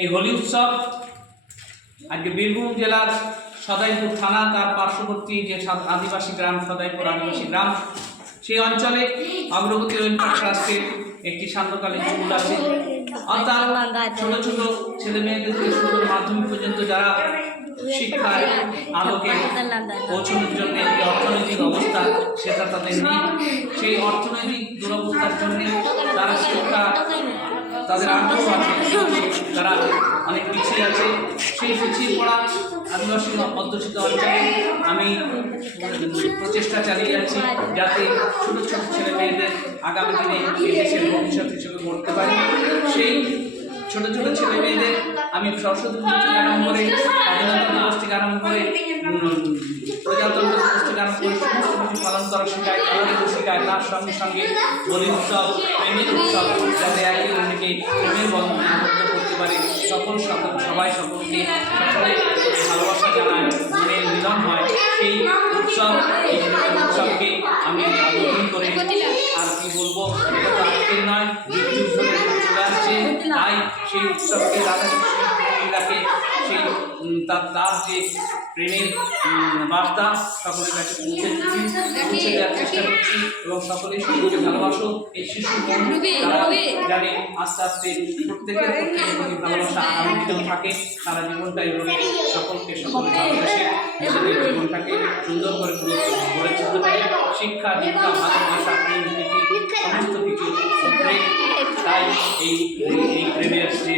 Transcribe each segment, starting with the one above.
এই হোলি উৎসব আজকে বীরভূম জেলার সদাইপুর থানা তার পার্শ্ববর্তী যে আদিবাসী গ্রাম সদাইপুর আদিবাসী গ্রাম সেই অঞ্চলে অগ্রগতি রাষ্ট্রের একটি সান্ধ্যকালীন স্কুল আছে। অর্থাৎ ছোট ছোট ছেলে মেয়েদের থেকে শুরু করে মাধ্যমিক পর্যন্ত যারা শিক্ষার আলোকে পৌঁছানোর জন্য যে অর্থনৈতিক অবস্থা সেটা তাদের নেই, সেই অর্থনৈতিক দুরবস্থার জন্য তারা শিক্ষা তাদের আগ্রহ আছে, তারা অনেক পিছিয়ে আছে। সেই পিছিয়ে পড়া আদিবাসী অধ্যুষিত অঞ্চলে আমি প্রচেষ্টা চালিয়ে যাচ্ছি যাতে ছোট ছোট ছেলে মেয়েদের আগামী দিনে এই দেশের ভবিষ্যৎ হিসেবে গড়তে পারি। সেই ছোট ছোট ছেলে মেয়েদের আমি সরস্বতী পুজো থেকে আরম্ভ করে স্বাধীনতা দিবস থেকে আরম্ভ করে প্রজাতন্ত্র দিবস থেকে আরম্ভ করে সমস্ত কিছু পালন করা শেখায়, খেলাধুলো শেখায়। তার সঙ্গে সঙ্গে হোলি উৎসব, প্রেমের উৎসব, যাতে একে অন্যকে প্রেমের বন্ধনে আবদ্ধ করতে পারে। সবাই সকলকে ভালোবাসা জানায়, মনের মিলন হয়। সেই উৎসব, এই উৎসবকে আমি আগ্রহী করে আর কি বলবো, এটা তো আজকের নয়, যুগ ধরে চলে আসছে। তাই সেই উৎসবকে রাধাকৃষ্ণকে সেই তার যে প্রেমের বার্তা সকলের কাছে পৌঁছে দেওয়ার চেষ্টা করছি এবং সকলেই সকলকে ভালোবাসো। এই শিশু জানে আস্তে আস্তে প্রত্যেকের প্রতি ভালোবাসা আনন্দিত থাকে, সারা জীবনটাই সকলকে ভালোবাসে, নিজেদের জীবনটাকে সুন্দর করে গড়ে তুলতে পারে। শিক্ষা দীক্ষা ভালোবাসা প্রেম সমস্ত কিছু। তাই এই প্রেমের যে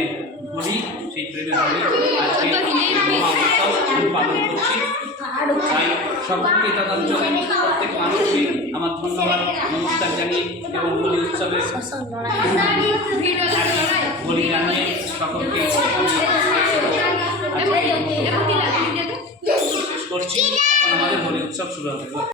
হোলি, সেই প্রেমের হোলি আজকে মহা উৎসব পালন করছি। তাই সকলকে তদঞ্চলে প্রত্যেক মানুষকে আমার ধন্যবাদ নমস্কার জানিয়ে এবং হোলি উৎসবের হোলি জানিয়ে সকলকে শেষ করছি। এখন আমাদের হোলি উৎসব শুরু হবে।